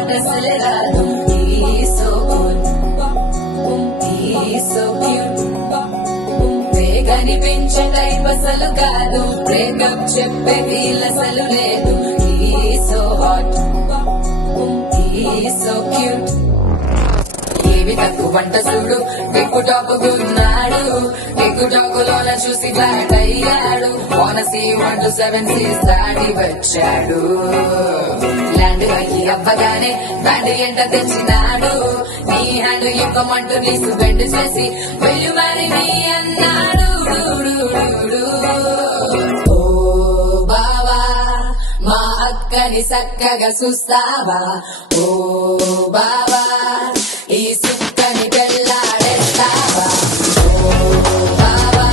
మాట అసలే రాదు. He's so good, he's so cute. వేగనిపించే టైప్ అసలు కాదు, బ్రేకప్ చెప్పే వీల్ అసలు లేదు. He's so hot, he's so cute. ఏవి తక్కువ వంట చూడు, ఎక్కువ టాపుకున్నాడు, ఎక్కువ టాకులోన చూసి గ్లాడ్ అయ్యాడు. వానసీ 1 to 7 సీస్ దాటి వచ్చాడు. ల్యాండ్ అయ్యి అవ్వగానే దాండి ఎంట తెచ్చినాడు. నీ హ్యాండ్ ఇవ్వమంటూ నీసు బెండ్ చేసి వెళ్ళు మరి నీ అన్నాడు. ఓ బావా మా అక్కని చక్కగా చూస్తావా, ఓ బావా ఈ సుక్కని పెళ్ళాడేస్తావా, ఓ బావా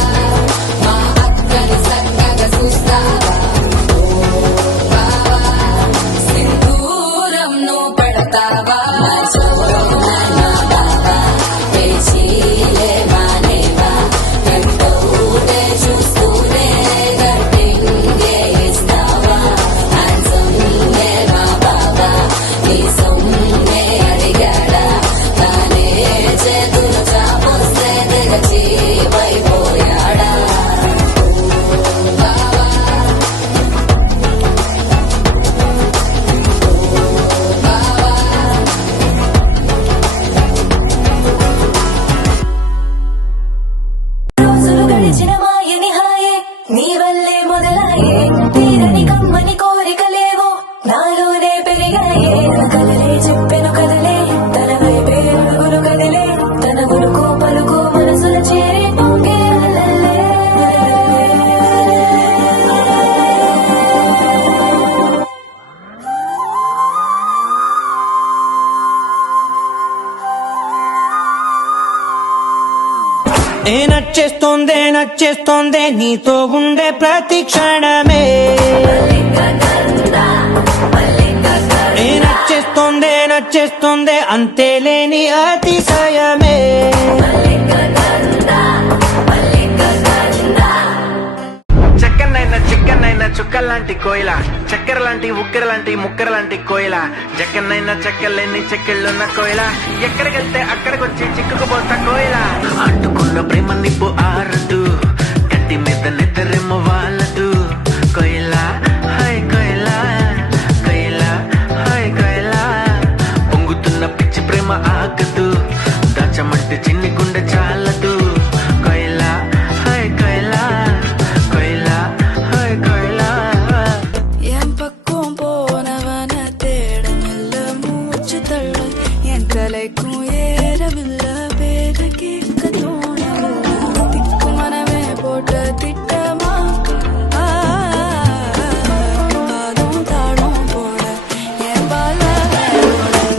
మా అక్కని చక్కగా చూస్తావా, ఓ బావా సింధూరం నువ్వు పెడతావా. నీ వల్లే మొదలాయే తీరని కమ్మని కోరికలేవో నాలోనే పెరిగాయే. కలలే చెప్పెను కదలే తన వైపే అడుగులు కదిలే, తన గురుకు పలుకు మనసుల చేరి పొంగే అలలే. నచ్చేస్తోందే నీతో ఉండే ప్రతి క్షణమే. నచ్చేస్తోందే అంతేలేని అతిశయమే. చెక్కనైనా చుక్కల్లాంటి కోయిల, చక్కెర లాంటి ఉక్కెర లాంటి ముక్కెర లాంటి కోయిల. జక్కనైనా చెక్కలేని చెక్కిళ్ళున్న కోయిల, ఎక్కడికెళ్తే అక్కడికొచ్చి చిక్కుకుపోతా కోయిల. అంటుకున్న ప్రేమ నిప్పు ఆరదు, కట్టి మీద నిద్రెమ్మ వాళ్ళదు. కోయిల హాయ్ కోయిల, కోయిల హాయ్ కోయిల. పొంగుతున్న పిచ్చి ప్రేమ ఆగదు, దాచమంటే చిన్ని గుండె చాలదు. కోయిల హాయ్ కోయిల, కోయిల హాయ్ కోయిల. என் பக்கம் போனவன தேடமில்ல, மூச்சு தள்ள என் தலைக்கும் ஏறவில்லை, பேர கேட்க தோணவில்லை. திக்கு மனமே போட்ட திட்டமா பாதும் தாடும் போட என் பால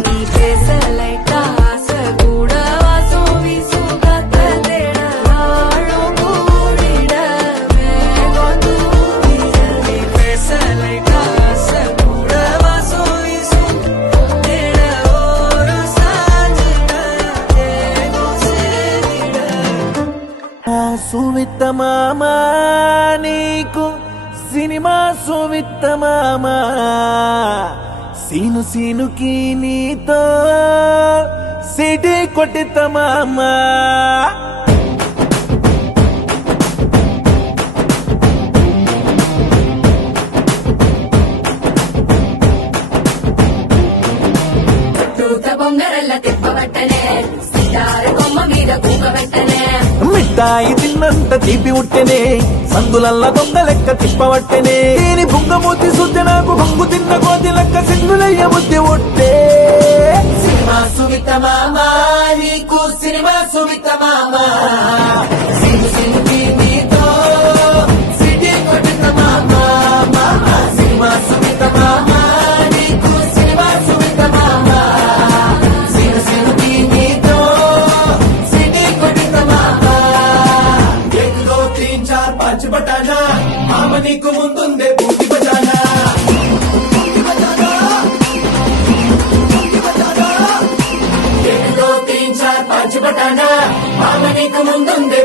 நீ பேச லைட்டா ஆசை கூட வாசம் வீசும் காத்த தேட ஆழம் கூடிட மேகம் தூவிட. நீ பேச லைட்டா ஆசை கூட வாசம் வீசும் தேட ஓரம் சாஞ்சிட தேகம் சேரிட. సువిత్త మామా నీకు సినిమా సువిత్త మామా, సీనుకి నీతో సిటీ కొట్టిత మామా. తూత బొంగరల్ల తిప్పబట్టనే, సితారు కొమ్మ మీద కూకబెట్టనే. మిఠాయి తిన్నంత తీపి ఉట్టెనే, సందులల్ల దొంగ లెక్క తిప్పవట్టెనే. దీని బుంగమూతి శుద్ధ నాకు బొంగు తిన్న కోతి లెక్క సింగులయ్య బుద్ధి ఉట్టే. సినిమా సువిత మామా నీకు సినిమా సువిత మామా, సినుకి నీతో సిటీ కొట్టిన మామా. మామా సినిమా సువిత మామా నీకు సినిమా సువిత మామా, సినుకి నీతో సిటీ కొట్టిన మామా. 1 2 3 4 5 బటానా, మామ నీకు ముందుందే పూర్తి బటానా. బటానా మామ నీకు ముందుందే